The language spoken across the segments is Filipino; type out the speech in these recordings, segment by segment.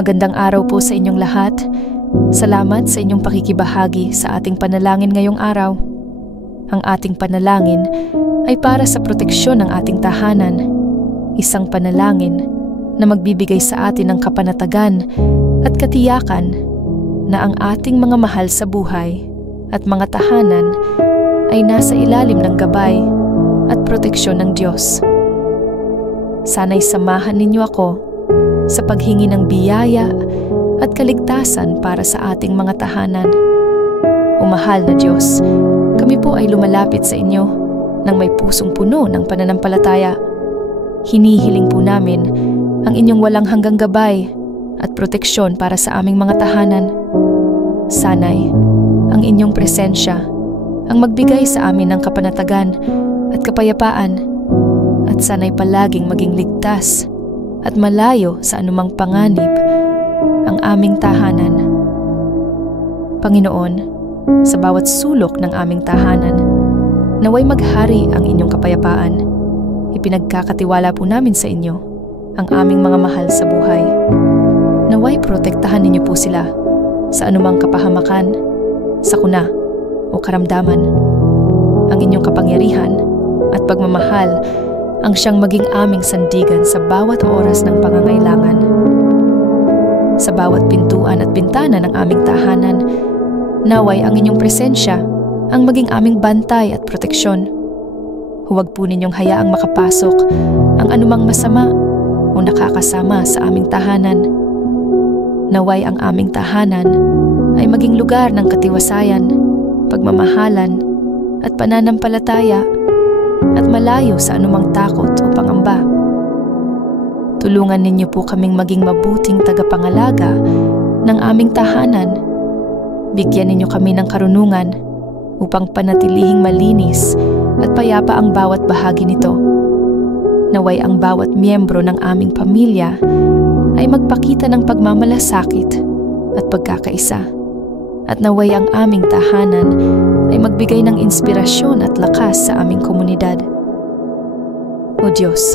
Magandang araw po sa inyong lahat. Salamat sa inyong pakikibahagi sa ating panalangin ngayong araw. Ang ating panalangin ay para sa proteksyon ng ating tahanan. Isang panalangin na magbibigay sa atin ng kapanatagan at katiyakan na ang ating mga mahal sa buhay at mga tahanan ay nasa ilalim ng gabay at proteksyon ng Diyos. Sana'y samahan ninyo ako sa paghingi ng biyaya at kaligtasan para sa ating mga tahanan. O mahal na Diyos, kami po ay lumalapit sa inyo nang may pusong puno ng pananampalataya. Hinihiling po namin ang inyong walang hanggang gabay at proteksyon para sa aming mga tahanan. Sana'y ang inyong presensya ang magbigay sa amin ng kapanatagan at kapayapaan, at sana'y palaging maging ligtas at malayo sa anumang panganib ang aming tahanan. Panginoon, sa bawat sulok ng aming tahanan, naway maghari ang inyong kapayapaan. Ipinagkakatiwala po namin sa inyo ang aming mga mahal sa buhay. Naway protektahan ninyo po sila sa anumang kapahamakan, sakuna o karamdaman. Ang inyong kapangyarihan at pagmamahal ang siyang maging aming sandigan sa bawat oras ng pangangailangan. Sa bawat pintuan at bintana ng aming tahanan, naway ang inyong presensya ang maging aming bantay at proteksyon. Huwag po ninyong hayaang makapasok ang anumang masama o nakakasama sa aming tahanan. Naway ang aming tahanan ay maging lugar ng katiwasayan, pagmamahalan at pananampalataya, at malayo sa anumang takot o pangamba. Tulungan ninyo po kaming maging mabuting tagapangalaga ng aming tahanan. Bigyan ninyo kami ng karunungan upang panatilihing malinis at payapa ang bawat bahagi nito. Naway ang bawat miyembro ng aming pamilya ay magpakita ng pagmamalasakit at pagkakaisa. At naway ang aming tahanan ay magbigay ng inspirasyon at lakas sa aming komunidad. O Diyos,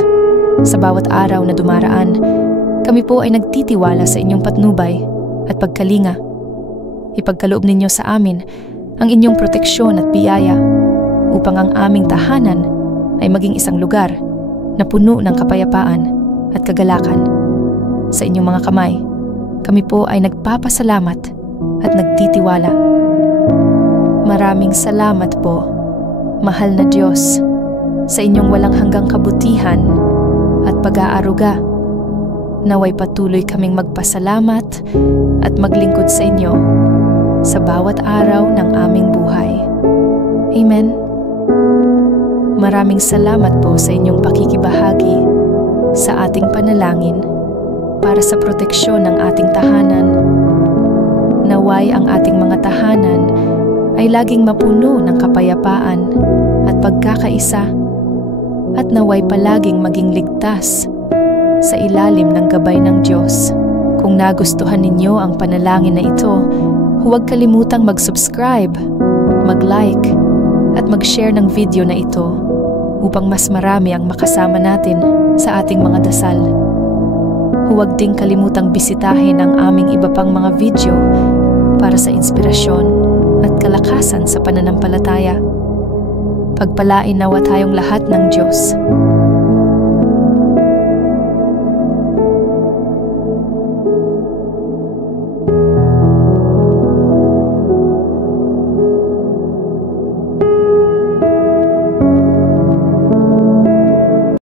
sa bawat araw na dumaraan, kami po ay nagtitiwala sa inyong patnubay at pagkalinga. Ipagkaloob ninyo sa amin ang inyong proteksyon at biyaya upang ang aming tahanan ay maging isang lugar na puno ng kapayapaan at kagalakan. Sa inyong mga kamay, kami po ay nagpapasalamat at nagtitiwala. Maraming salamat po, mahal na Diyos, sa inyong walang hanggang kabutihan at pag-aaruga. Naway patuloy kaming magpasalamat at maglingkod sa inyo sa bawat araw ng aming buhay. Amen. Maraming salamat po sa inyong pakikibahagi sa ating panalangin para sa proteksyon ng ating tahanan. Naway ang ating mga tahanan ay laging mapuno ng kapayapaan at pagkakaisa, at naway palaging maging ligtas sa ilalim ng gabay ng Diyos. Kung nagustuhan ninyo ang panalangin na ito, huwag kalimutang mag-subscribe, mag-like, at mag-share ng video na ito upang mas marami ang makasama natin sa ating mga dasal. Huwag ding kalimutang bisitahin ang aming iba pang mga video para sa inspirasyon at kalakasan sa pananampalataya. Pagpalain nawa tayong lahat ng Diyos.